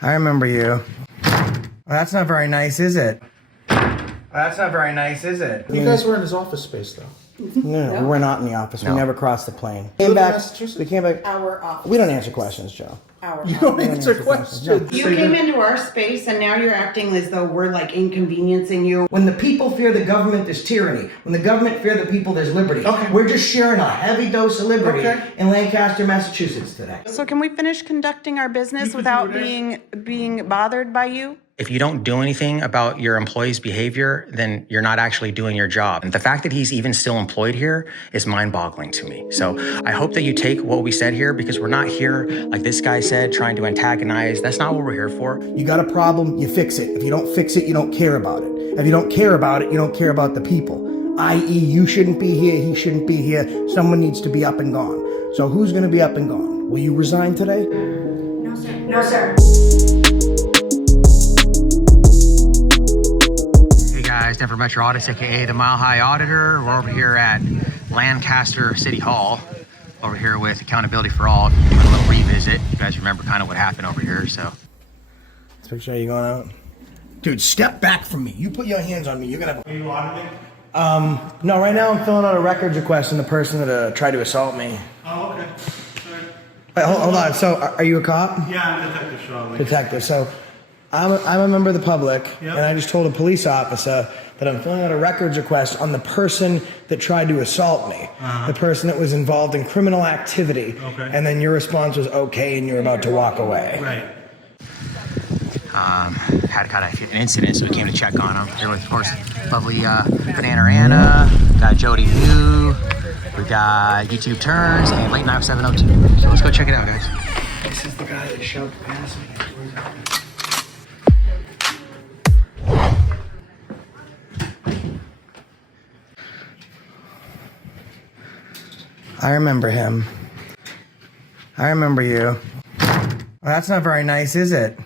I remember you. Well, that's not very nice, is it? That's not very nice, is it? You guys were in his office space, though. No, we're not in the office. No. We never crossed the plane. You live in Massachusetts? We came back. Our office. We don't answer questions, Joe. Our You office. don't answer questions. You came into our space and now you're acting as though we're like inconveniencing you. When the people fear the government, there's tyranny. When the government fear the people, there's liberty. Okay. We're just sharing a heavy dose of liberty Okay. in Lancaster, Massachusetts today. So can we finish conducting our business without being bothered by you? If you don't do anything about your employees' behavior, then you're not actually doing your job. And the fact that he's even still employed here is mind-boggling to me. So I hope that you take what we said here, because we're not here, like this guy said, trying to antagonize. That's not what we're here for. You got a problem, you fix it. If you don't fix it, you don't care about it. If you don't care about it, you don't care about the people. I.e., you shouldn't be here, he shouldn't be here. Someone needs to be up and gone. So who's gonna be up and gone? Will you resign today? No, sir. No, sir. Guys, never met your audits, aka the Mile High Auditor. We're over here at Lancaster City Hall, over here with Accountability for All. Doing a little revisit. You guys remember kind of what happened over here, so. This picture of you going out? Dude, step back from me. You put your hands on me, you're gonna. Are you auditing? No, right now I'm filling out a records request on the person that tried to assault me. Oh, okay. Wait, hold on. So, are you a cop? Yeah, I'm Detective Shaw. Detective. So, I'm a member of the public, Yep. and I just told a police officer that I'm filling out a records request on the person that tried to assault me, the person that was involved in criminal activity. Okay. And then your response was okay, and you're about to walk away. Right. Had kind of an incident, so we came to check on him. Here with, of course, lovely Banana Anna, got Jody Hu, we got YouTube Turns, and Late Night 702. So let's go check it out, guys. This is the guy that shoved past me. I remember him. I remember you. Well, that's not very nice, is it?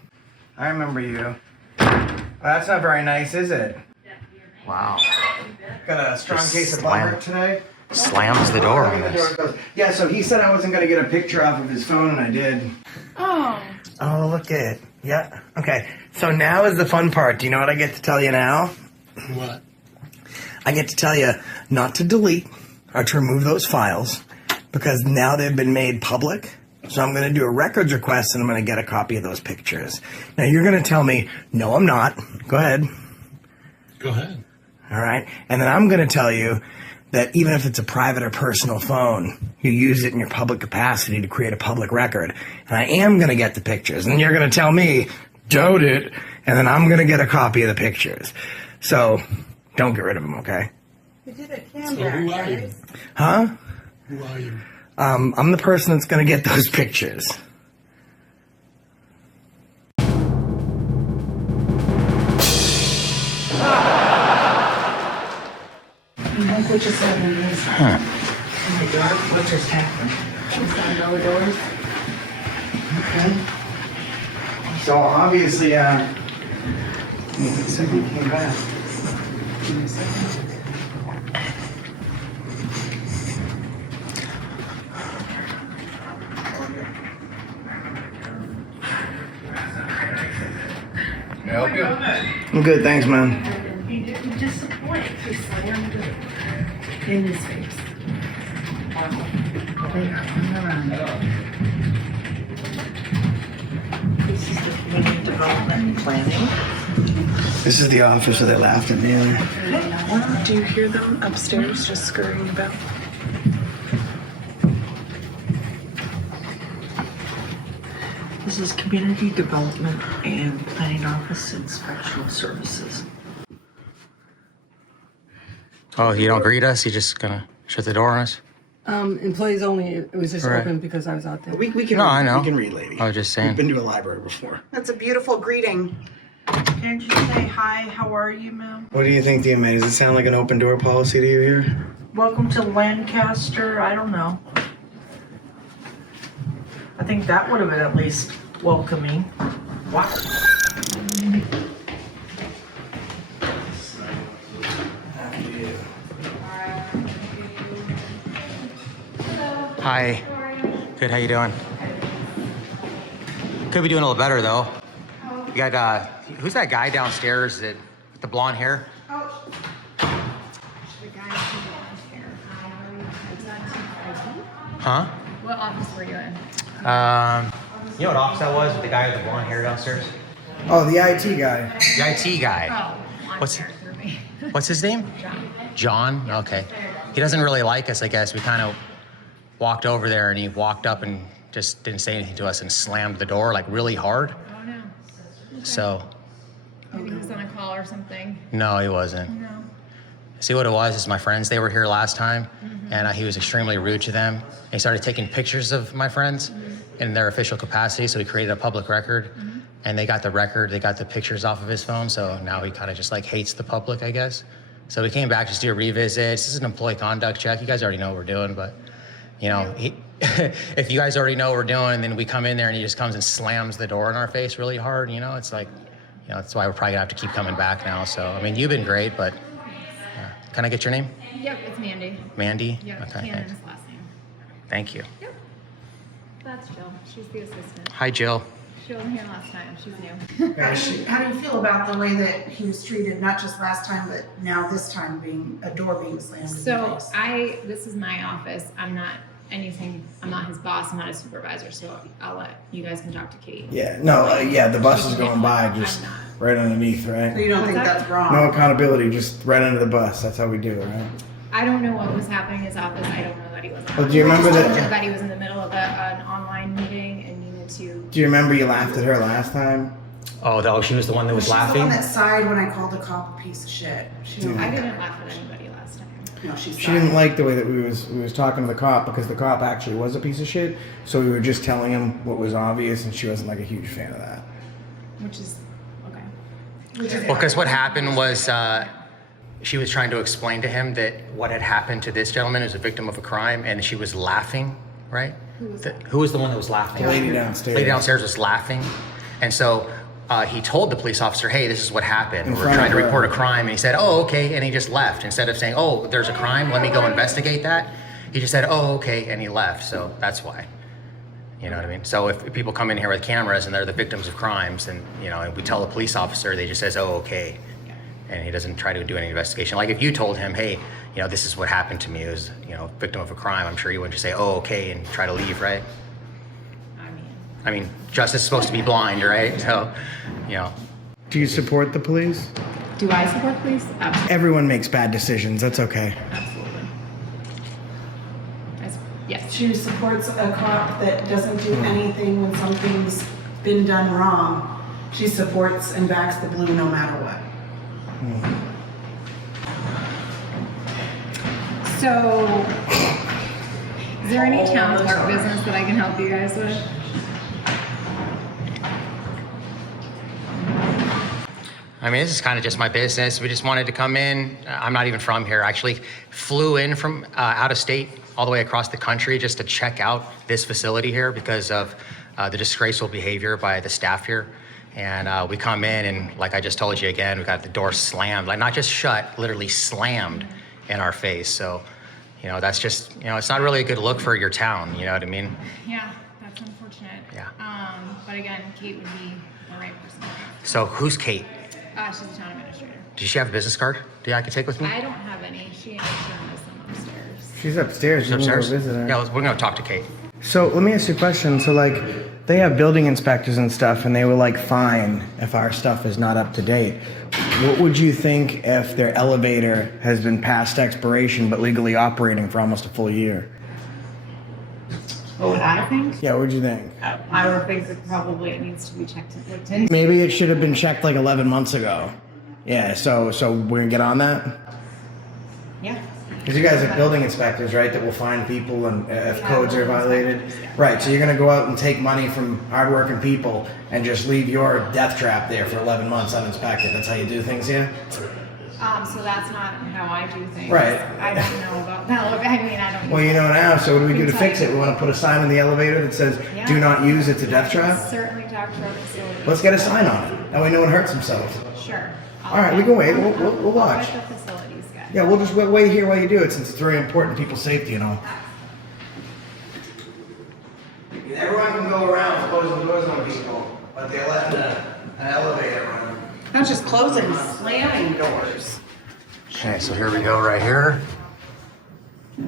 I remember you. Well, that's not very nice, is it? Wow. Got a strong Just case of slam. butter today. Slams the door on The door this. goes. Yeah, so he said I wasn't gonna get a picture off of his phone, and I did. Oh. Oh, look at it. Yeah. Okay. So now is the fun part. Do you know what I get to tell you now? What? I get to tell you not to delete or to remove those files because now they've been made public. So I'm going to do a records request and I'm going to get a copy of those pictures. Now you're going to tell me, no, I'm not. Go ahead. Go ahead. All right. And then I'm going to tell you that even if it's a private or personal phone, you use it in your public capacity to create a public record. And I am going to get the pictures. And you're going to tell me, doubt it. And then I'm going to get a copy of the pictures. So don't get rid of them, okay? We did a So who are you? Huh? Who are you? I'm the person that's going to get those pictures. We just had one of these. Oh my God, what just happened? We found all the doors. Okay. So obviously, second came back. Give me a second. Can I help you? I'm good, thanks, man. He didn't disappoint. He slammed it in his face. They hung around. This is the community development and planning. This is the office where they laughed at me. Do you hear them upstairs just scurrying about? This is community development and planning office inspectional services. Oh, you don't greet us? You just gonna shut the door on us? Employees only. It was just Right. open because I was out there. We can No, read, I know. We can read, lady. I was just We've saying. been to a library before. That's a beautiful greeting. Can't you say hi, how are you, ma'am? What do you think, DMA? Does it sound like an open door policy to you here? Welcome to Lancaster, I don't know. I think that would have been at least welcoming. Wow. Hi. Good, how you doing? Could be doing a little better though. You got, who's that guy downstairs with the blonde hair? Oh. The guy with the blonde hair. Is that IT? Huh? What office were you in? You know what office that was with the guy with the blonde hair downstairs? Oh, the IT guy. The IT guy. Oh, blonde What's- hair through me. What's his name? John. John? Okay. He doesn't really like us, I guess. We kind of walked over there and he walked up and just didn't say anything to us and slammed the door like really hard. Oh no. So, Maybe he was on a call or something. no, he wasn't. No. See what it was is my friends, they were here last time and he was extremely rude to them. He started taking pictures of my friends in their official capacity, so he created a public record and they got the record, they got the pictures off of his phone, so now he kind of just like hates the public, I guess. So we came back just to do a revisit. This is an employee conduct check. You guys already know what we're doing, but you know, if you guys already know what we're doing, then we come in there and he just comes and slams the door in our face really hard, you know, it's like, you know, that's why we're probably gonna have to keep coming back now. So, I mean, you've been great, but can I get your name? Yep, it's Mandy. Mandy? Yep, Okay, Cannon's thanks. last name. Thank you. Yep. That's Jill. She's the assistant. Hi, Jill. She wasn't here last time. She's new. How do you feel about the way that he was treated, not just last time, but now this time being, a door being slammed in So his face? this is my office. I'm not anything, I'm not his boss, I'm not his supervisor, so I'll let, you guys can talk to Kate. Yeah, no, yeah, the bus is going by just right underneath, So right? you don't think What's that? that's wrong? No accountability, just right under the bus. That's how we do it, right? I don't know what was happening in his office. I don't know that he was. Well, do you remember I that- told you that he was in the middle of an online meeting and needed to. Do you remember you laughed at her last time? Oh, she was the one that was She's the laughing? one that sighed when I called the cop a piece of shit. She didn't I like didn't that. laugh at anybody last time. No, she She didn't like the way that we was talking to the cop because the cop actually was a piece of shit. So we were just telling him what was obvious, and she wasn't like a huge fan of that. Which is okay. Well, because what happened was she was trying to explain to him that what had happened to this gentleman is a victim of a crime, and she was laughing, right? Who was the one that was laughing? The lady downstairs. Lady downstairs was laughing, and so he told the police officer, "Hey, this is what happened. In We're front trying to of her. report a crime." And he said, "Oh, okay," and he just left instead of saying, "Oh, there's a crime. Let me go investigate that." He just said, "Oh, okay," and he left. So that's why. You know what I mean? So if people come in here with cameras and they're the victims of crimes, and you know, and we tell the police officer, they just says, "Oh, okay," and he doesn't try to do any investigation. Like if you told him, "Hey, you know, this is what happened to me. It was, you know, victim of a crime," I'm sure you wouldn't just say, "Oh, okay," and try to leave, right? I mean, justice is supposed to be blind, right? So, you know. Do you support the police? Do I support police? Absolutely. Everyone makes bad decisions. That's okay. Absolutely. Yes. She supports a cop that doesn't do anything when something's been done wrong. She supports and backs the blue no matter what. So, is there any town clerk business that I can help you guys with? I mean, this is kind of just my business. We just wanted to come in. I'm not even from here. I actually flew in from out of state all the way across the country just to check out this facility here because of the disgraceful behavior by the staff here. And we come in and like I just told you again, we got the door slammed, like not just shut, literally slammed in our face. So, you know, that's just, you know, it's not really a good look for your town. You know what I mean? Yeah, that's unfortunate. Yeah. But again, Kate would be the right person. So who's Kate? She's the town administrator. Does she have a business card that I could take with me? I don't have any. She actually has them upstairs. She's upstairs. You can go Upstairs? visit her. Yeah, we're going to talk to Kate. So let me ask you a question. So like, they have building inspectors and stuff, and they will like fine if our stuff is not up to date. What would you think if their elevator has been past expiration but legally operating for almost a full year? What would I think? Yeah, what would you think? I would think that probably it needs to be checked and looked into. Maybe it should have been checked like 11 months ago. Yeah, so we're gonna get on that? Yeah. Because you guys are building inspectors, right, that will find people and if codes are violated? Right, so you're gonna go out and take money from hardworking people and just leave your death trap there for 11 months uninspected. That's how you do things here? So that's not how I do things. Right. I don't know about that. Look, I mean, I don't. Well, you know now, so what do we do to fix it? We wanna put a sign in the elevator that says, do not use, it's a death trap? Certainly talk to our facility. Let's get a sign on it. That way no one hurts themselves. Sure. All right, we can wait. We'll watch. I'll let the facilities guy. Yeah, we'll just wait here while you do it since it's very important, people's safety and all. Everyone can go around closing the doors on people, but they're letting elevator room. Not just closing, slamming doors. Okay, so here we go right here.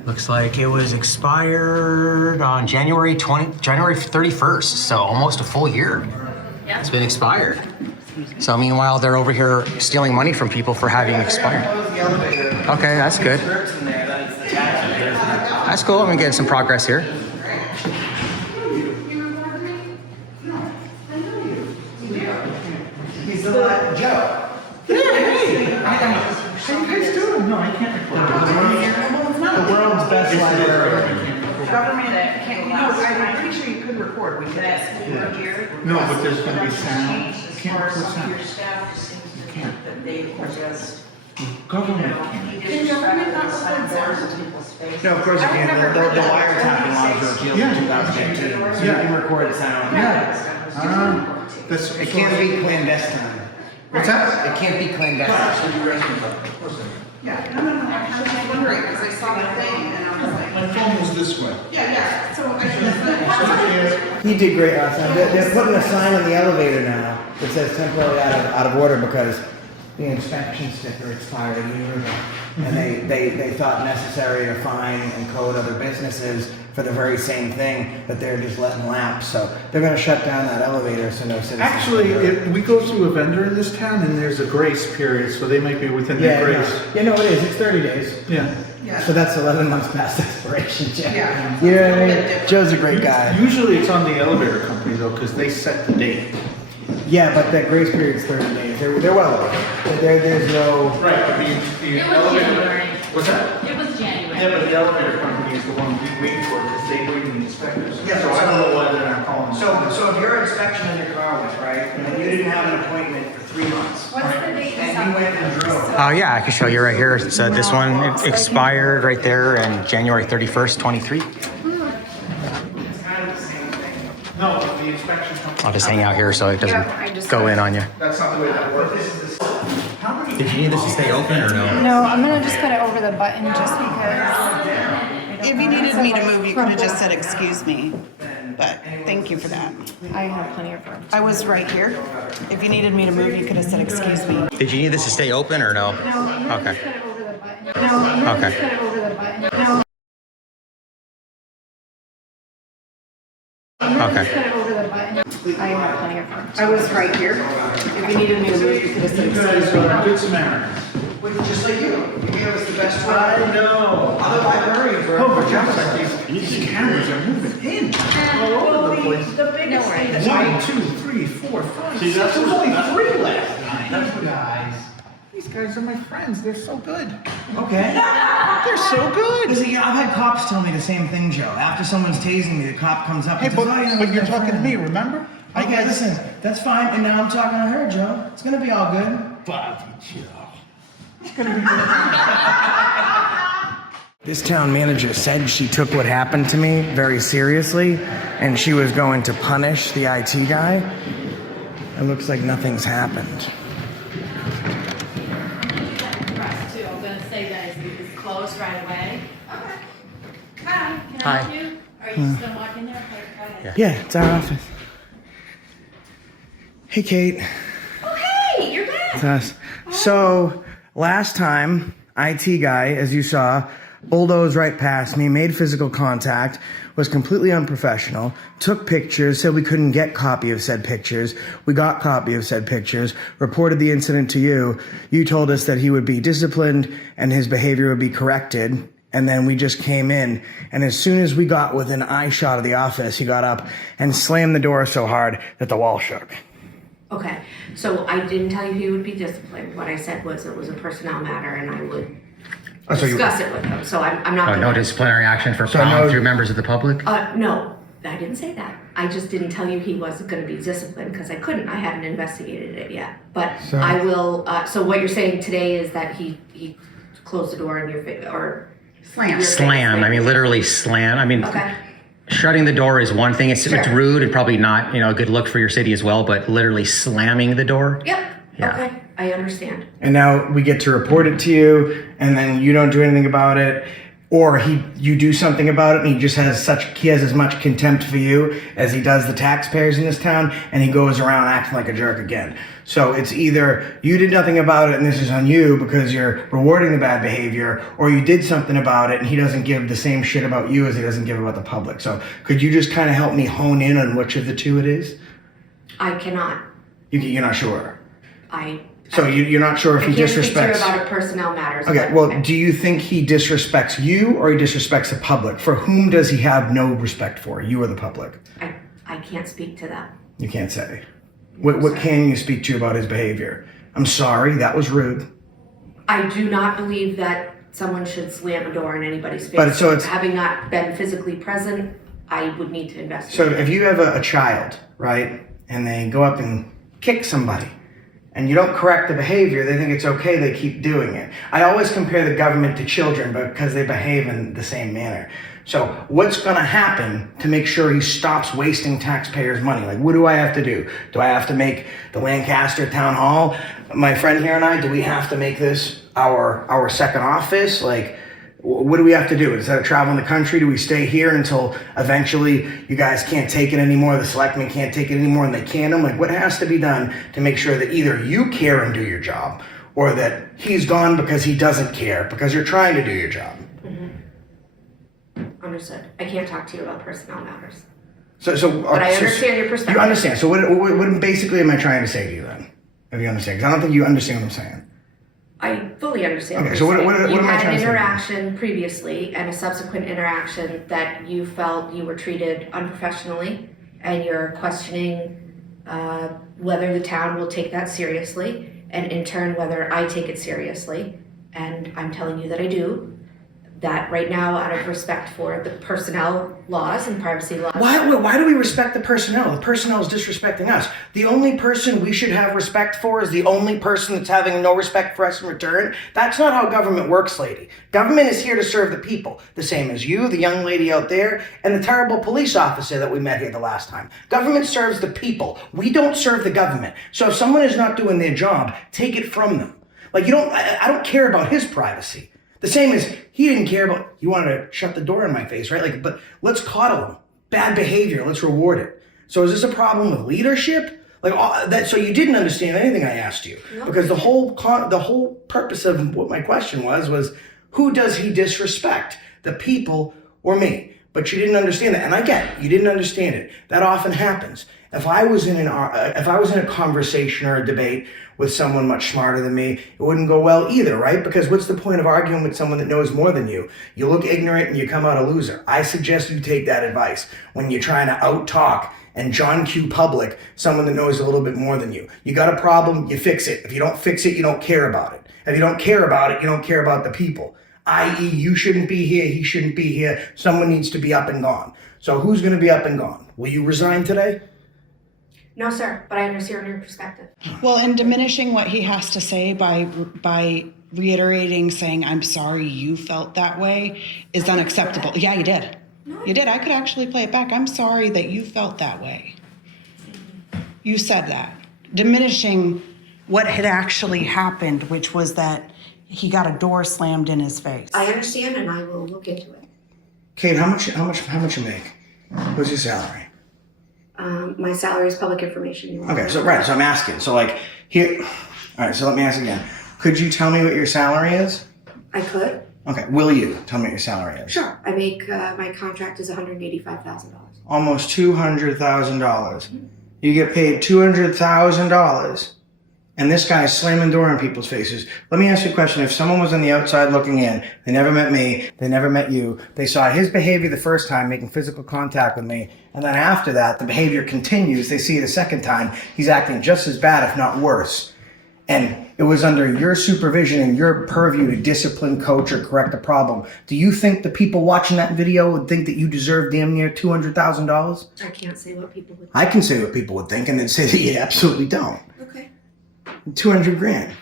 Looks like it was expired on January 31st, so almost a full year. It's been expired. So meanwhile, they're over here stealing money from people for having expired. Okay, that's good. That's cool. I'm getting some progress here. He's the Joe. How you guys doing? No, I can't record. The world's best librarian. Government can't, no, I'm pretty sure you could record. We did that here. No, but there's gonna be sound. You can't record sound. Your staff seems to think that they just. Government can't. Can government not record sound in people's face? No, of course you can. The wiretapping laws were repealed in 2018. So you can record sound. That's It can't be clandestine. What's that? It can't be clandestine. Yeah, no, I was just wondering, because I saw the thing and I was like, My phone was this way. yeah, so I He did great last time. They're putting a sign on the elevator now that says temporarily out of order because the inspection sticker expired a year ago. And they thought necessary to fine and code other businesses for the very same thing that they're just letting lapse. So they're going to shut down that elevator so no citizens. Actually, we go through a vendor in this town and there's a grace period, so they might be within that grace. Yeah, no, it is. It's 30 days. Yeah. So that's 11 months past expiration, Joe. Yeah. You know what I mean? Joe's a great guy. Usually it's on the elevator company though, because they set the date. Yeah, but that grace period is 30 days. They're well over. There's no. Right, but the It was elevator. January. What's that? It was January. Yeah, but the elevator company is the one we wait for because they bring the inspectors. Yeah, So I don't know why they're not calling. So if your inspection in your car was right, and you didn't have an appointment for 3 months, What's the date? and you went and drove. Oh yeah, I can show you right here. So this one expired right there in January 31st, 23. It's kind of the same thing. No, the inspection company. I'll just hang out here so it doesn't go in on you. That's not the way that works. Did you need this to stay open or no? No, I'm gonna just put it over the button just because. If you needed me to move, you could have just said, excuse me, but thank you for that. I have plenty of room. I was right here. If you needed me to move, you could have said, excuse me. Did you need this to stay open or no? No, I'm gonna Okay. just put it over the button. No, I'm gonna Okay. just put it over the button. No. Okay. Just put it over the button. I have plenty of room. I was right here. If you needed me to move, you could have said, You guys excuse me. are good Samaritans. Just like you. You gave us the best I know. Other librarians were. Oh, but just like these cameras are moving in all over the place. The biggest thing that 1, 2, 3, 4, 5. See, there was only 3 last time. That's what guys. These guys are my friends. They're so good. Okay. They're so good. Listen, yeah, I've had cops tell me the same thing, Joe. After someone's tasing me, the cop comes up Hey, and but, says, "Oh, you know, but he's you're my talking to friend." me, remember? Okay, listen, that's fine. And now I'm talking to her, Joe. It's gonna be all good. Bobby Joe. This town manager said she took what happened to me very seriously, and she was going to punish the IT guy. It looks like nothing's happened. Too. I'm gonna say that it's closed right away. Okay. Hi, can I Hi. help you? Are you just gonna walk in there? Okay, go ahead. Yeah, it's our office. Hey, Kate. Oh, hey, you're back. It's us. So, last time, IT guy, as you saw, bulldozed right past me, made physical contact, was completely unprofessional, took pictures, said we couldn't get copy of said pictures. We got copy of said pictures, reported the incident to you. You told us that he would be disciplined and his behavior would be corrected. And then we just came in, and as soon as we got within eye shot of the office, he got up and slammed the door so hard that the wall shook. Okay, so I didn't tell you he would be disciplined. What I said was it was a personnel matter and I would discuss it with him. So I'm not. Oh, no gonna- disciplinary action for So plowing no- through members of the public? No, I didn't say that. I just didn't tell you he wasn't gonna be disciplined because I couldn't. I hadn't investigated it yet. But So- I will, so what you're saying today is that he closed the door in your face, or slam. Slam. I mean, literally slam. I mean, Okay, shutting the door is one thing. It's Sure. rude and probably not, a good look for your city as well, but literally slamming the door. yep, Yeah. okay, I understand. And now we get to report it to you, and then you don't do anything about it. or you do something about it and he has as much contempt for you as he does the taxpayers in this town, and he goes around acting like a jerk again. So it's either you did nothing about it and this is on you because you're rewarding the bad behavior, or you did something about it and he doesn't give the same shit about you as he doesn't give about the public. So could you just kind of help me hone in on which of the two it is? I cannot. You're not sure? So you're not sure if he disrespects... I can't speak to you about personnel matters. Okay, well, do you think he disrespects you or he disrespects the public? For whom does he have no respect for, you or the public? I can't speak to that. You can't say. What can you speak to about his behavior? I'm sorry, that was rude. I do not believe that someone should slam a door in anybody's face. But so it's... Having not been physically present, I would need to investigate. So if you have a child, right, and they go up and kick somebody, and you don't correct the behavior, they think it's okay, they keep doing it. I always compare the government to children because they behave in the same manner. So what's gonna happen to make sure he stops wasting taxpayers' money? Like, what do I have to do? Do I have to make the Lancaster Town Hall, my friend here and I, do we have to make this our second office? Like, what do we have to do? Instead of traveling the country, do we stay here until eventually you guys can't take it anymore, the selectmen can't take it anymore and they can them? Like, what has to be done to make sure that either you care and do your job, or that he's gone because he doesn't care, because you're trying to do your job? Understood. I can't talk to you about personnel matters. But I understand your perspective. You understand. So what basically am I trying to say to you then? If you understand. Because I don't think you understand what I'm saying. I fully understand. Okay, so what am I trying to say? You had an interaction previously and a subsequent interaction that you felt you were treated unprofessionally, and you're questioning whether the town will take that seriously, and in turn whether I take it seriously. And I'm telling you that I do. That right now, out of respect for the personnel laws and privacy laws. Why do we respect the personnel? The personnel is disrespecting us. The only person we should have respect for is the only person that's having no respect for us in return. That's not how government works, lady. Government is here to serve the people. The same as you, the young lady out there, and the terrible police officer that we met here the last time. Government serves the people. We don't serve the government. So if someone is not doing their job, take it from them. Like, I don't care about his privacy. The same as he didn't care about, you wanted to shut the door in my face, right? Like, but let's coddle him. Bad behavior, let's reward it. So is this a problem with leadership? Like so you didn't understand anything I asked you. No. Because the whole purpose of what my question was who does he disrespect? The people or me? But you didn't understand that. And I get it, you didn't understand it. That often happens. If I was in a conversation or a debate with someone much smarter than me, it wouldn't go well either, right? Because what's the point of arguing with someone that knows more than you? You look ignorant and you come out a loser. I suggest you take that advice when you're trying to out-talk and John Q. Public someone that knows a little bit more than you. You got a problem, you fix it. If you don't fix it, you don't care about it. If you don't care about it, you don't care about the people. I.e., you shouldn't be here, he shouldn't be here, someone needs to be up and gone. So who's gonna be up and gone? Will you resign today? No, sir, but I understand your perspective. Well, and diminishing what he has to say by reiterating, saying, I'm sorry you felt that way is unacceptable. Yeah, you did. No, You did. I could actually play it back. I'm sorry that you felt that way. You said that. Diminishing what had actually happened, which was that he got a door slammed in his face. I understand, and I will look into it. Kate, how much you make? What's your salary? My salary is public information. Okay, so I'm asking. So like here, all right, so let me ask again. Could you tell me what your salary is? I could. Okay, will you tell me what your salary is? Sure. I make, my contract is $185,000. Almost $200,000. You get paid $200,000, and this guy is slamming door in people's faces. Let me ask you a question. If someone was on the outside looking in, they never met me, they never met you, they saw his behavior the first time, making physical contact with me, and then after that, the behavior continues, they see it a second time, he's acting just as bad, if not worse. And it was under your supervision and your purview to discipline, coach, or correct the problem. Do you think the people watching that video would think that you deserve damn near $200,000? I can't say what people would think. I can say what people would think and then say that you absolutely don't. Okay. $200,000.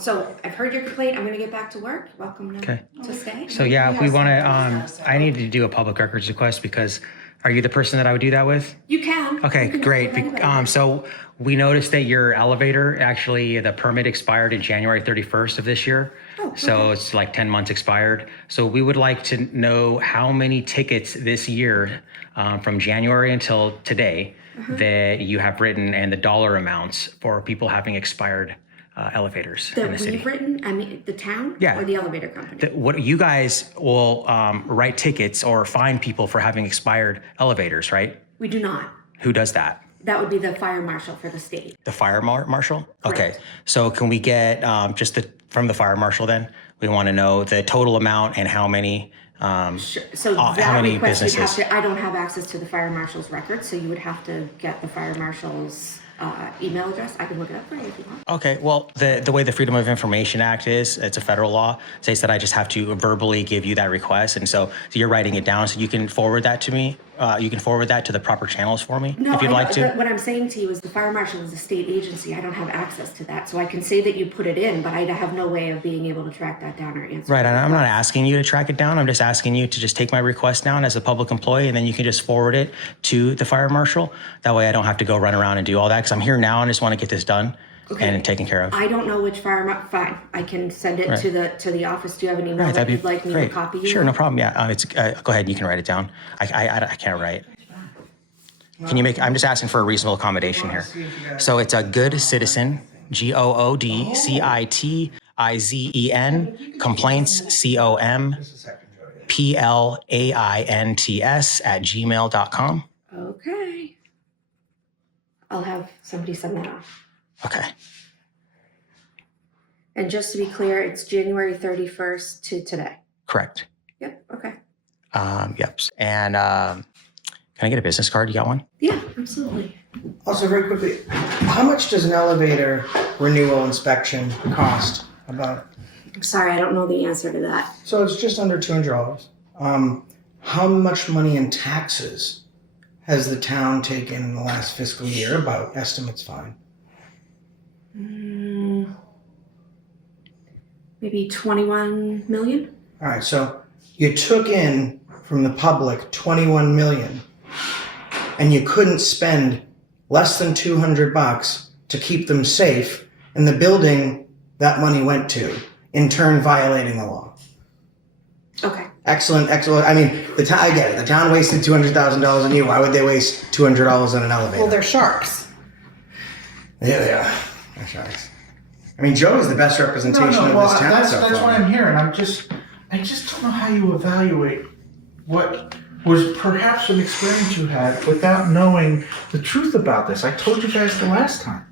So I've heard your complaint. I'm going to get back to work. Welcome to stay. So yeah, if we want to, I need to do a public records request because Are you the person that I would do that with? You can. Okay, You can great. work with anybody. So we noticed that your elevator, actually, the permit expired in January 31st of this year. Oh, So okay. it's like 10 months expired. So we would like to know how many tickets this year, from January until today, Uh-huh. that you have written and the dollar amounts for people having expired elevators in That the city. we've written, I mean, the town? Yeah. Or the elevator company? What you guys will write tickets or fine people for having expired elevators, right? We do not. Who does that? That would be the fire marshal for the state. The fire marshal? Okay. Correct. So can we get from the fire marshal then? We want to know the total amount and how many. Sure. So how that many request, you'd have businesses? to, I don't have access to the fire marshal's records, so you would have to get the fire marshal's email address. I can look it up for you if you want. Okay. Well, the way the Freedom of Information Act is, it's a federal law, states that I just have to verbally give you that request. And so you're writing it down, so you can forward that to me. You can forward that to the proper channels for me No, if you'd I like know, to. but what I'm saying to you is the fire marshal is a state agency. I don't have access to that. So I can say that you put it in, but I have no way of being able to track that down or answer. Right, that and I'm not request. asking you to track it down. I'm just asking you to just take my request down as a public employee, and then you can just forward it to the fire marshal. That way I don't have to go run around and do all that, because I'm here now and just want to get this done and taken care of. I don't know which fine. I can send it Right. to the office. Do you have an email Right, that that'd you'd be like me great. to copy you? Sure, on? no problem. Yeah, it's go ahead. You can write it down. I can't write. Can you make? I'm just asking for a reasonable accommodation here. So it's a good citizen, GOODCITIZEN, complaints, COMPLAINTS @gmail.com. Okay. I'll have somebody send that off. Okay. And just to be clear, it's January 31st to today. Correct. Yep. Okay. Yep. And can I get a business card? You got one? Yeah, absolutely. Also, very quickly, how much does an elevator renewal inspection cost? About I'm sorry, I don't know the answer to that. so it's just under $200. How much money in taxes has the town taken in the last fiscal year? About estimates, fine. Maybe 21 million? All right, so you took in from the public 21 million, and you couldn't spend less than $200 to keep them safe in the building that money went to, in turn violating the law. Okay. Excellent. I mean, I get it. The town wasted $200,000 on you. Why would they waste $200 on an elevator? Well, they're sharks. Yeah, they are. They're sharks. I mean, Joe is the best representation of this town that's so what far. I'm hearing. I just don't know how you evaluate what was perhaps an experience you had without knowing the truth about this. I told you guys the last time,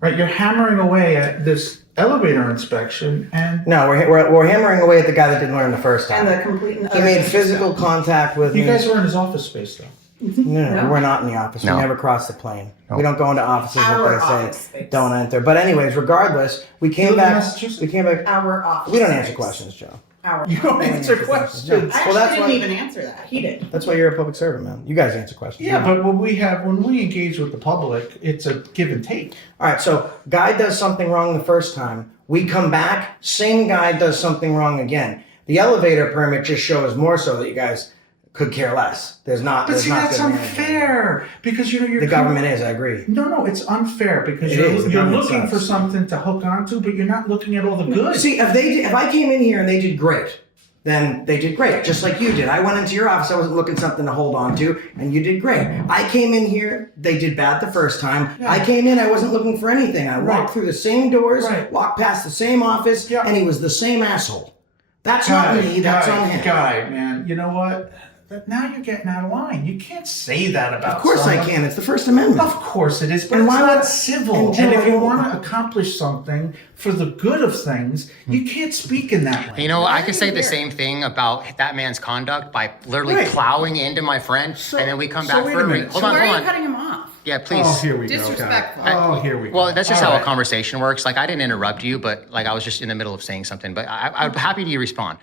right? You're hammering away at this elevator inspection, and No, we're hammering away at the guy that didn't learn the first time. And the complete. He made physical contact with you me. guys were in his office space, though. No, we're not in the office. No. We never cross the plane. No. We don't go into offices Our if office they say space. don't enter. But anyways, regardless, we came You live in back. Massachusetts? We came back. Our office. We don't answer space. questions, Joe. Our. You don't answer No. questions. I Well, actually that's didn't why- even answer that. He did. That's why you're a public servant, man. You guys answer questions. Yeah, but when we engage with the public, it's a give and take. All right, so guy does something wrong the first time. We come back, same guy does something wrong again. The elevator permit just shows more so that you guys could care less. There's not. But there's see, not that's good management. unfair because you're The government is. I agree. No, it's unfair because It is. The you're government looking for sucks. something to hook onto, but you're not looking at all the good. See, if I came in here and they did great, then they did great, just like you did. I went into your office, I wasn't looking something to hold on to, and you did great. I came in here, they did bad the first time. Yeah. I came in, I wasn't looking for anything. I walked Right. through the same doors, Right. walked past the same office, Yeah. and he was the same asshole. That's not me, that's on him. Guy, man, you know what? But now you're getting out of line. You can't say that about Of course someone. I can. It's the First Amendment. Of course it is, but And it's why not would- civil. and And, Joe, if I you don't- want to accomplish something for the good of things, you can't speak in that way. You know, I could say the same thing about that man's conduct by literally Right. plowing into my friend, and then we come so back wait for a a ring. minute. Hold So on, why are hold you on. cutting him off? Yeah, please. Oh, here we Disrespectful. go. Oh, here we go. Well, that's just All how right. a conversation works. Like, I didn't interrupt you, but like I was just in the middle of saying something. But I'm happy to respond.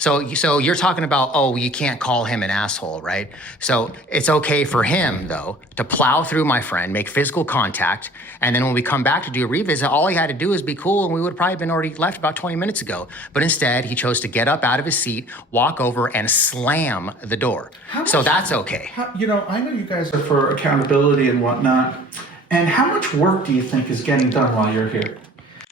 So you're talking about, oh, you can't call him an asshole, right? So it's okay for him, though, to plow through my friend, make physical contact, and then when we come back to do a revisit, all he had to do is be cool, and we would have probably been already left about 20 minutes ago. But instead, he chose to get up out of his seat, walk over, and slam the door. So that's okay. You know, I know you guys are for accountability and whatnot. And how much work do you think is getting done while you're here?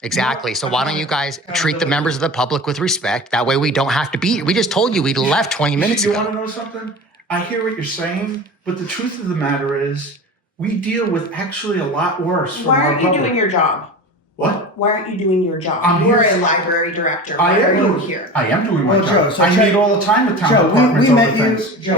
Exactly. So why don't you guys treat the members of the public with respect? That way we don't have to be. We just told you we left 20 minutes ago. You want to know something? I hear what you're saying, but the truth of the matter is we deal with actually a lot worse. Why aren't you doing your job? What? Why aren't you doing your job? I'm You're here. a library director. I Why are am you doing here? I am doing my Well, job. Joe, so I check- meet all the time with town Joe, departments we over met you. things. Joe,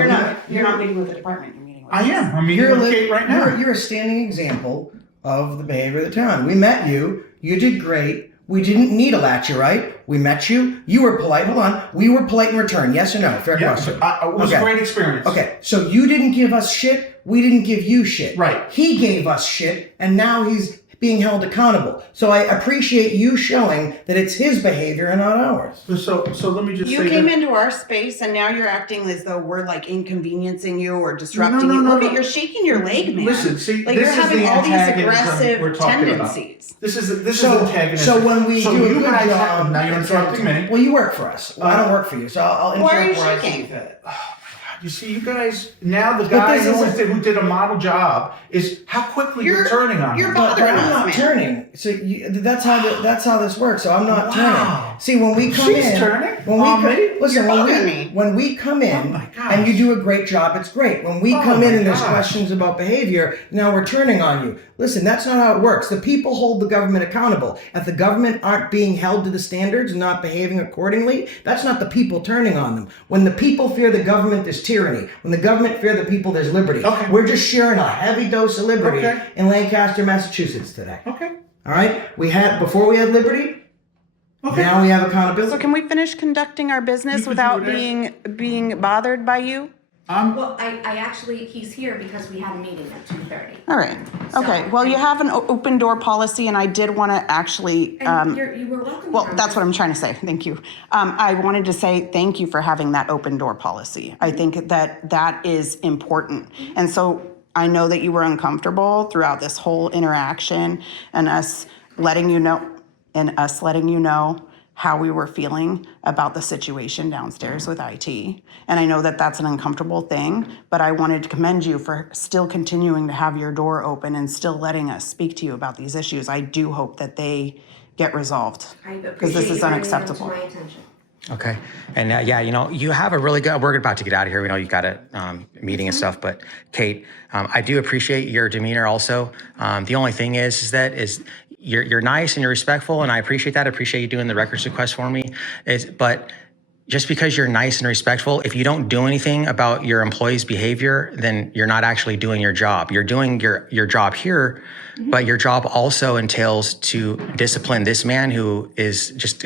You're not meeting with the department. You're meeting with. I am. I'm meeting with Kate right now. You're a standing example of the behavior of the town. We met you. You did great. We didn't needle at you, right? We met you. You were polite. Hold on. We were polite in return. Yes or no? Fair question. It was a great experience. Okay. So you didn't give us shit. We didn't give you shit. Right. He gave us shit, and now he's being held accountable. So I appreciate you showing that it's his behavior and not ours. So let me just You say came that- into our space and now you're acting as though we're like inconveniencing you or disrupting No, you. no, Look no. at you're shaking your leg, man. Listen, see, like this you're is having the all these antagonism aggressive we're talking tendencies. about. This So- is antagonism. So when we do a you good guys job, now you're interrupting me. Well, you work for us. Well, I don't work for you, so I'll interrupt. Why are you where I see shaking? fit. You see, you guys now the guy this isn't- who did a model job is how quickly you're turning on you're him. But bothering I'm us, not man. turning. So that's how this works. So I'm not Wow. turning. See, when we come She's in, turning when on we me? listen, You're bothering me. when we come in, Oh my gosh. and you do a great job, it's great. When we Oh come in my and there's gosh. questions about behavior, now we're turning on you. Listen, that's not how it works. The people hold the government accountable. If the government aren't being held to the standards and not behaving accordingly, that's not the people turning on them. When the people fear the government, there's tyranny. When the government fear the people, there's liberty. Okay. We're just sharing a heavy dose of liberty Okay. in Lancaster, Massachusetts today. Okay. All right? Before we had liberty, Okay. now we have accountability. So can we finish conducting our business can without do it. being bothered by you? Well, I actually, he's here because we had a meeting at 2:30. All right. Okay. Well, you have an open door policy, and I did want to actually. And you were welcome. Well, that's what I'm trying to say. Thank you. I wanted to say thank you for having that open door policy. I think that is important. And so I know that you were uncomfortable throughout this whole interaction and us letting you know how we were feeling about the situation downstairs with IT. And I know that that's an uncomfortable thing, but I wanted to commend you for still continuing to have your door open and still letting us speak to you about these issues. I do hope that they get resolved I because appreciate this is you bringing them unacceptable. to my attention. Okay. And yeah, you have a really good, we're about to get out of here. We know you've got a meeting and stuff, but Kate, I do appreciate your demeanor also. The only thing is you're nice and you're respectful, and I appreciate that. I appreciate you doing the records request for me. But just because you're nice and respectful, if you don't do anything about your employees' behavior, then you're not actually doing your job. You're doing your job here, but your job also entails to discipline this man who is just,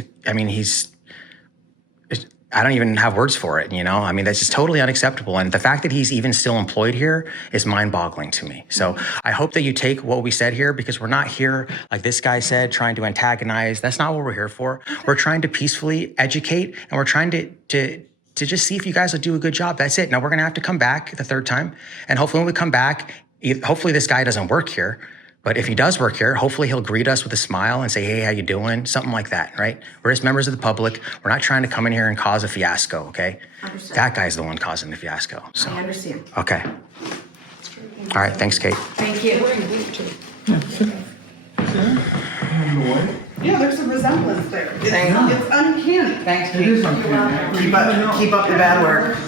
I don't even have words for it, I mean, that's just totally unacceptable. And the fact that he's even still employed here is mind-boggling to me. So I hope that you take what we said here, because we're not here, like this guy said, trying to antagonize. That's not what we're here for. We're trying to peacefully educate, and we're trying to just see if you guys will do a good job. That's it. Now we're going to have to come back the third time. And hopefully when we come back, hopefully this guy doesn't work here. But if he does work here, hopefully he'll greet us with a smile and say, hey, how you doing? Something like that, right? We're just members of the public. We're not trying to come in here and cause a fiasco, okay? Understood. That guy's the one causing the fiasco. So, I understand. okay. All right, thanks, Kate. Thank you. Yeah, there's a resemblance there. It's uncanny. Thanks, Kate. Keep up the bad work.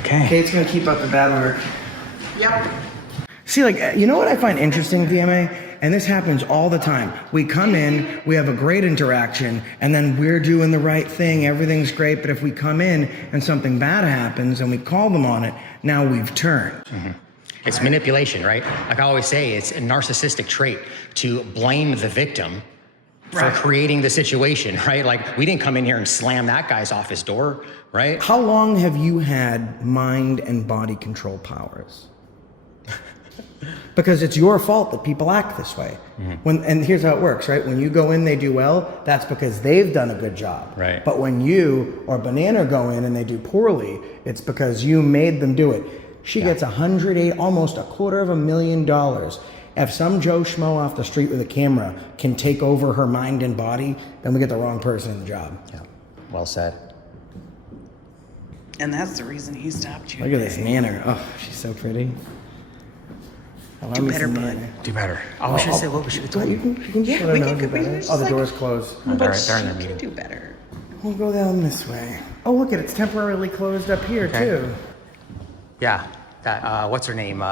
Okay. Kate's gonna keep up the bad work. Yep. See, you know what I find interesting, DMA? And this happens all the time. We come in, we have a great interaction, and then we're doing the right thing, everything's great, but if we come in and something bad happens and we call them on it, now we've turned. Mm-hmm. It's manipulation, right? Like I always say, it's a narcissistic trait to blame the victim for creating the situation, right? Like we didn't come in here and slam that guy's office door, right? How long have you had mind and body control powers? Because it's your fault that people act this way. And here's how it works, right? When you go in, they do well, that's because they've done a good job. Right. But when you or Banana go in and they do poorly, it's because you made them do it. She gets almost $250,000. If some Joe Schmo off the street with a camera can take over her mind and body, then we get the wrong person in the job. Yeah. Well said. And that's the reason he stopped you. Look at this Nanner. Oh, she's so pretty. I love Do me better, some bud. Nanner. Do better. Oh, we should say what we should have told You you. can just let her know, do better. Oh, the door's closed. They're But in their she meeting. could do better. We'll go down this way. Oh, look at it. It's temporarily closed up here, too. Yeah. That what's her name?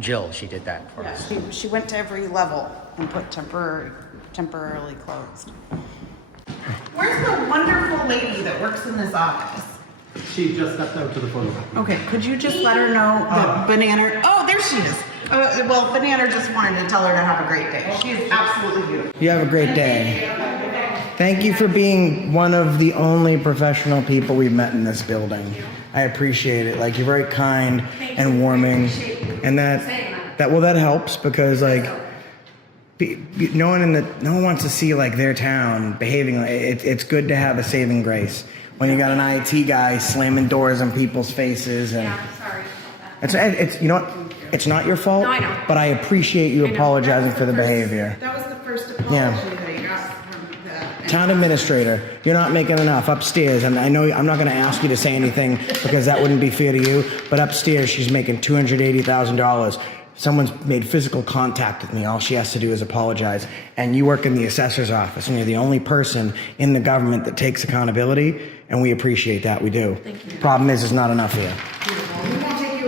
Jill. She did that for us. She went to every level and put temporarily closed. Where's the wonderful lady that works in this office? She just stepped out to the photo. Okay, could you just let her know that Banana? Oh, there she is. Well, Banana just wanted to tell her to have a great day. She is absolutely beautiful. You have a great day. Thank you for being one of the only professional people we've met in this building. I appreciate it. Like, you're very kind and warming, and that helps because like no one wants to see like their town behaving. It's good to have a saving grace when you got an IT guy slamming doors in people's faces. And sorry. it's you know what? It's not your fault. No, I know. But I appreciate you apologizing for the behavior. That was the first apology that I got from the Town administrator, you're not making enough upstairs, and I know I'm not going to ask you to say anything because that wouldn't be fair to you. But upstairs, she's making $280,000. Someone's made physical contact with me. All she has to do is apologize. And you work in the assessor's office, and you're the only person in the government that takes accountability, and we appreciate that. We do. Thank you. Problem is, there's not enough here.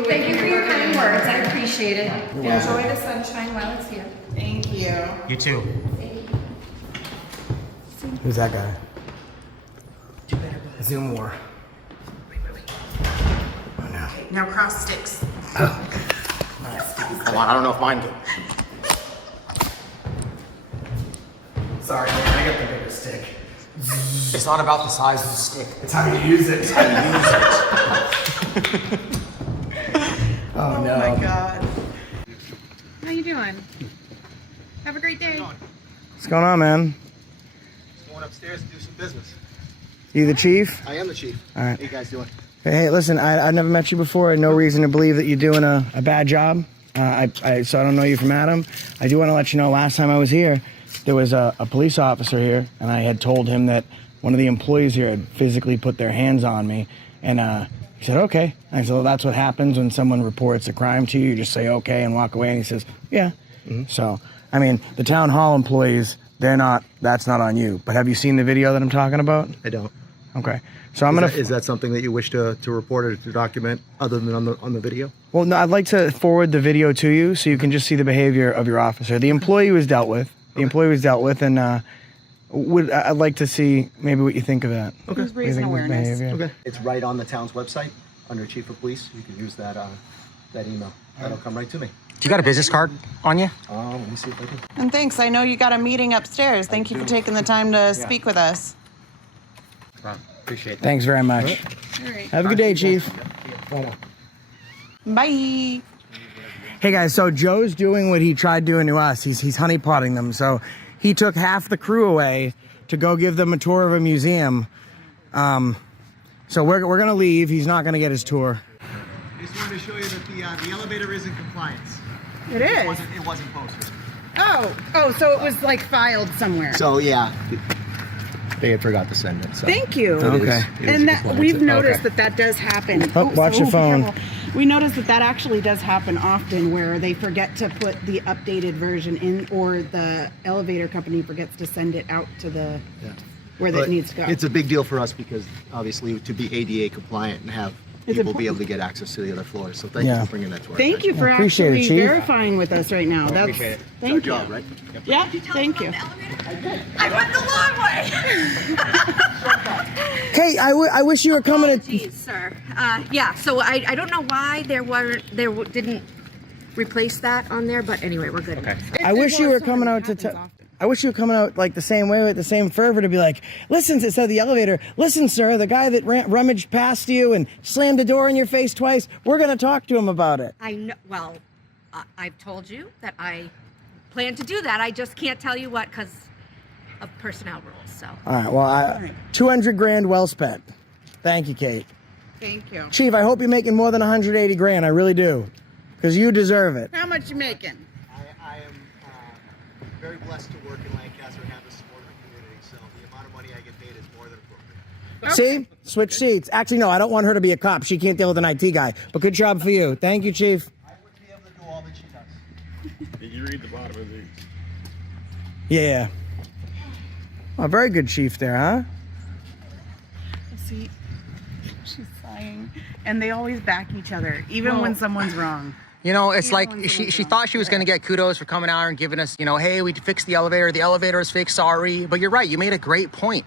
Thank you for your kind words. I appreciate it. Enjoy the sunshine while it's here. Thank you. You too. Who's that guy? Zoom war. Oh no. Now cross sticks. Come on. I don't know if mine do. Sorry, man, I got the bigger stick. It's not about the size of the stick. It's how you use it. It's how you use it. Oh no. Oh my God. How you doing? Have a great day. What's going on, man? Going upstairs to do some business. You the chief? I am the chief. All right. How you guys doing? Hey, listen, I've never met you before. I had no reason to believe that you're doing a bad job. So I don't know you from Adam. I do want to let you know, last time I was here, there was a police officer here, and I had told him that one of the employees here had physically put their hands on me. And he said, okay. And I said, well, that's what happens when someone reports a crime to you. You just say, okay, and walk away. And he says, yeah. Mm-hmm. So, I mean, the town hall employees, that's not on you. But have you seen the video that I'm talking about? I don't. Okay. So I'm Is that something that you wish to report or to document other than on the video? Well, no, I'd like to forward the video to you so you can just see the behavior of your officer. The employee was dealt with. And I'd like to see maybe what you think of that. Okay. Who's raising awareness? Okay. It's right on the town's website under Chief of Police. You can use that email. That'll come right to me. Do you got a business card on you? Let me see if I can. And thanks. I know you got a meeting upstairs. Thank you for taking the time to speak with us. Well, appreciate that. Thanks very much. All right. Have a good day, Chief. Bye. Hey guys, so Joe's doing what he tried doing to us. He's honeypotting them. So he took half the crew away to go give them a tour of a museum. So we're gonna leave. He's not gonna get his tour. I just wanted to show you that the elevator is in compliance. It is. It wasn't posted. Oh, so it was like filed somewhere. So yeah, they had forgot to send it. So. Thank you. Okay. And that, we've noticed that does happen. Oh, watch your be phone. careful. We noticed that actually does happen often, where they forget to put the updated version in, or the elevator company forgets to send it out to the where that needs to go. It's a big deal for us because obviously to be ADA compliant and have It's people be important. able to get access to the other floors. So thank you for bringing that to our Thank you for Appreciate it, actually Chief. verifying with us right now. That's Appreciate it. thank It's you. our job, right? Yeah, thank you. Hey, I wish you were coming to. Geez, sir. Yeah, so I don't know why didn't replace that on there, but anyway, we're good. Okay. I wish you were coming out to. I wish you were coming out like the same way with the same fervor to be like, listen, it said the elevator. Listen, sir, the guy that rummaged past you and slammed the door in your face twice. We're gonna talk to him about it. I know. Well, I've told you that I plan to do that. I just can't tell you what because of personnel rules. So. All right. Well, 200 grand well spent. Thank you, Kate. Thank you. Chief, I hope you're making more than 180 grand. I really do, because you deserve it. How much you making? I am very blessed to work in Lancaster and have the support of the community. So the amount of money I get paid is more than appropriate. See? Switch seats. Actually, no, I don't want her to be a cop. She can't deal with an IT guy. But good job for you. Thank you, Chief. I wouldn't be able to do all that she does. Did you read the bottom of these? Yeah. Oh, very good Chief there, huh? See, she's sighing. And they always back each other, even when someone's wrong. You know, it's like she thought she was going to get kudos for coming out and giving us, you know, hey, we fixed the elevator is fixed, sorry. But you're right, you made a great point.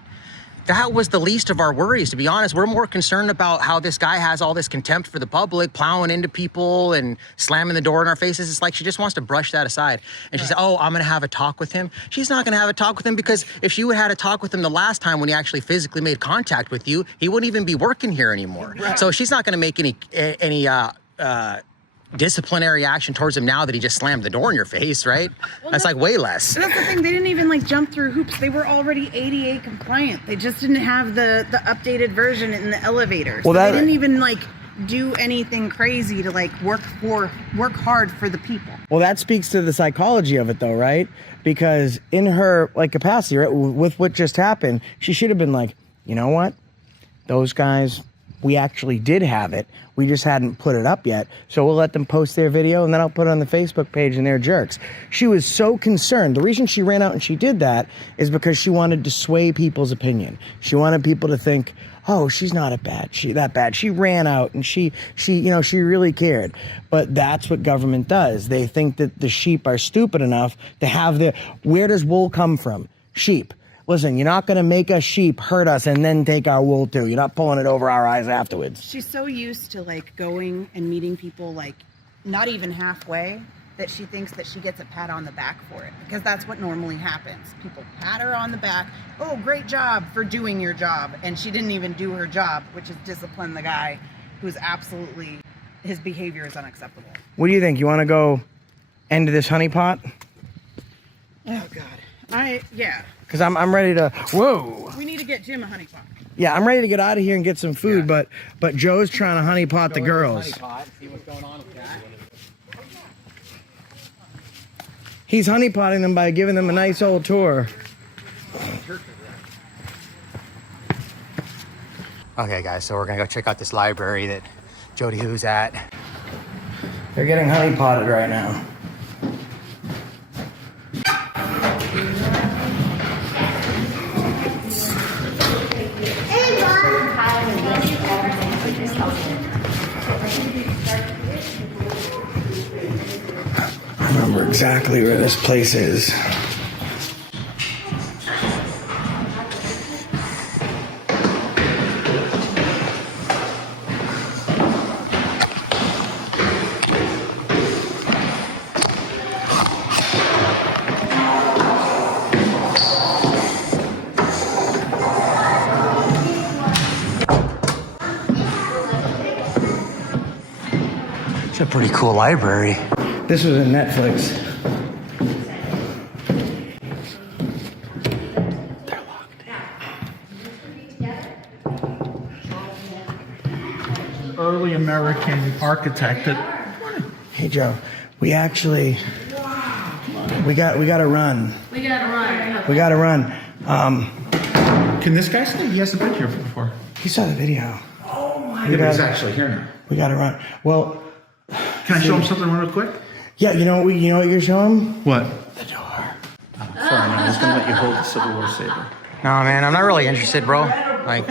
That was the least of our worries, to be honest. We're more concerned about how this guy has all this contempt for the public, plowing into people and slamming the door in our faces. It's like she just wants to brush that aside. And she said, oh, I'm going to have a talk with him. She's not going to have a talk with him, because if she would have had a talk with him the last time when he actually physically made contact with you, he wouldn't even be working here anymore. Right. So she's not going to make any disciplinary action towards him now that he just slammed the door in your face, right? Well, that's like way less. That's the thing. They didn't even like jump through hoops. They were already ADA compliant. They just didn't have the updated version in the elevator. So they didn't even like do anything crazy to like work hard for the people. Well, that speaks to the psychology of it, though, right? Because in her like capacity, right, with what just happened, she should have been like, you know what? Those guys, we actually did have it. We just hadn't put it up yet. So we'll let them post their video, and then I'll put it on the Facebook page, and they're jerks. She was so concerned. The reason she ran out and she did that is because she wanted to sway people's opinion. She wanted people to think, oh, she's not that bad. She ran out and she really cared. But that's what government does. They think that the sheep are stupid enough to have where does wool come from? Sheep. Listen, you're not going to make a sheep hurt us and then take our wool too. You're not pulling it over our eyes afterwards. She's so used to like going and meeting people like not even halfway that she thinks that she gets a pat on the back for it, because that's what normally happens. People pat her on the back. Oh, great job for doing your job. And she didn't even do her job, which is discipline the guy who's absolutely, his behavior is unacceptable. What do you think? You want to go end this honeypot? Oh God. Yeah. Because I'm ready to, whoa. We need to get Jim a honeypot. Yeah, I'm ready to get out of here and get some food, but Joe's trying to honeypot the girls. See what's going on with that. He's honeypotting them by giving them a nice old tour. Okay, guys, so we're going to go check out this library that Jody Who's at. They're getting honeypotted right now. I remember exactly where this place is. It's a pretty cool library. This was in Netflix. They're locked in. Early American architect that. Hey Joe, we got to run. We got to run. Can this guy stay? He hasn't been here before. He saw the video. Oh my! Yeah, but he's actually here now. We got to run. Well, can I show him something real quick? Yeah, you know what you're showing him? What? The door. Sorry, no, I was gonna let you hold the Civil War saber. No, man, I'm not really interested, bro. Like,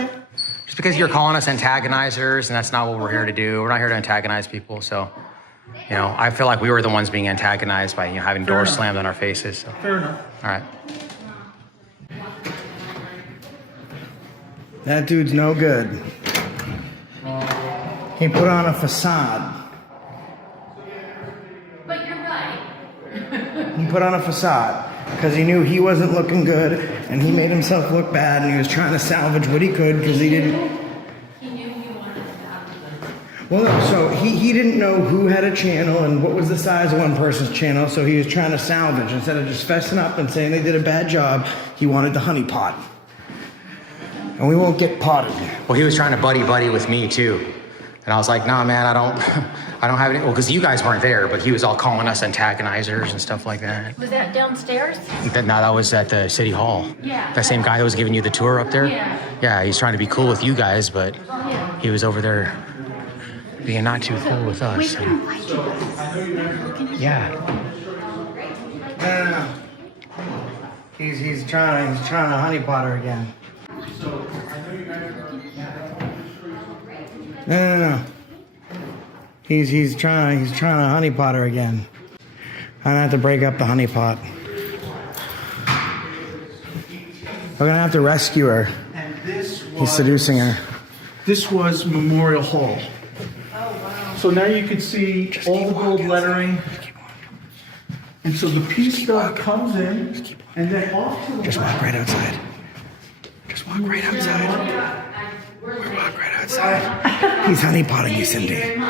just because you're calling us antagonizers, and that's not what we're here to do. We're not here to antagonize people, so, you know, I feel like we were the ones being antagonized by, having doors slammed on our faces. So. Fair enough. All right. That dude's no good. He put on a facade. But you're right. He put on a facade because he knew he wasn't looking good, and he made himself look bad, and he was trying to salvage what he could because he didn't. He knew he wanted to salvage. Well, no, so he didn't know who had a channel and what was the size of one person's channel, so he was trying to salvage. Instead of just fessing up and saying they did a bad job, he wanted the honeypot. And we won't get potted. Well, he was trying to buddy with me too. And I was like, nah, man, I don't have any, well, because you guys weren't there, but he was all calling us antagonizers and stuff like that. Was that downstairs? No, that was at the City Hall. Yeah. That same guy that was giving you the tour up there? Yeah. Yeah, he's trying to be cool with you guys, but he was over there being not too cool with us. We couldn't find you. Yeah. No. He's trying to honeypot her again. No. He's trying to honeypot her again. I'm gonna have to break up the honeypot. We're gonna have to rescue her. And this was, He's seducing her. This was Memorial Hall. Oh, wow. So now you can see all the gold lettering. And so the piece stuff comes in, and then off to the Just walk left. right outside. Just walk right outside. Walk right outside. He's honeypotting you, Cindy.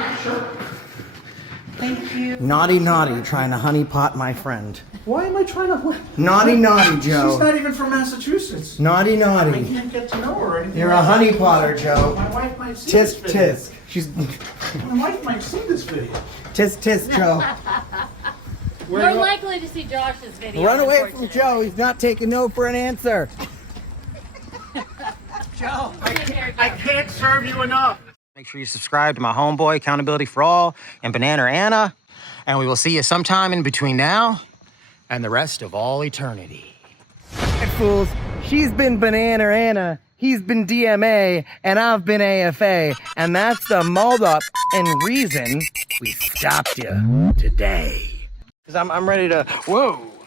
Thank you. Naughty, trying to honeypot my friend. Why am I trying to... Naughty, Joe. She's not even from Massachusetts. Naughty. I can't get to know her or anything. You're a honeypotter, Joe. My wife might see this Tisk, video. tisk. She's My wife might see this video. tisk, Joe. You're likely to see Josh's video. Run away from Joe. He's not taking no for an answer. Joe, I can't serve you enough. Make sure you subscribe to my homeboy, Accountability for All, and Banana Anna. And we will see you sometime in between now and the rest of all eternity. Hey, fools. She's been Banana Anna. He's been DMA. And I've been AFA. And that's the mold up and reason we stopped you today. Because I'm ready to... Whoa.